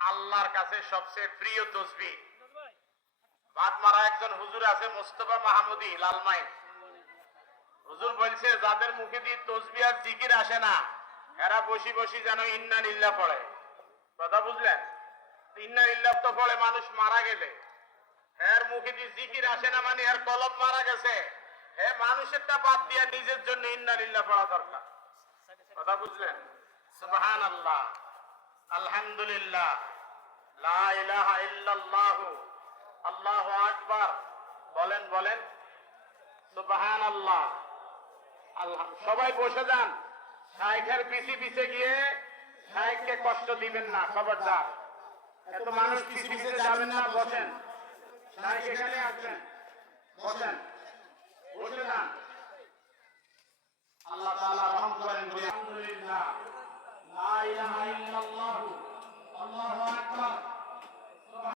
আল্লাহর কাছে সবচেয়ে প্রিয় তসবি। বাদ মারা একজন হুজুর আছে লালমাই। হুজুর বলছে, যাদের মুখে দিয়ে তসবি আর জিকির আসে না, এরা বসি বসি যেন ইন্না ইন্নালিল্লাহ পড়ে। কথা বুঝলেন? ইন্না ইন্নালিল্লাহ তো পড়ে, মানুষ মারা গেলে। এর মুখে দিয়ে জিকির আসে না মানে এর কলব মারা গেছে। হে মানুষেরটা বাদ দিয়ে নিজের জন্য ইন্না ইন্নালিল্লাহ পড়া দরকার। কথা বুঝলেন? আলহামদুলিল্লাহ। লা ইলাহা ইল্লাল্লাহ। আল্লাহু আকবার। বলেন বলেন। আল্লাহ সবাই বসে যান। শাইখের পিছে পিছে গিয়ে শাইখকে কষ্ট দিবেন না খবরদার। এত মানুষ পিছে পিছে যাবেন না বসেন। শাইখ এখানে আসবেন। বসেন। বসে যান। আল্লাহ তাআলা রহম করেন। আলহামদুলিল্লাহ। লা ইলাহা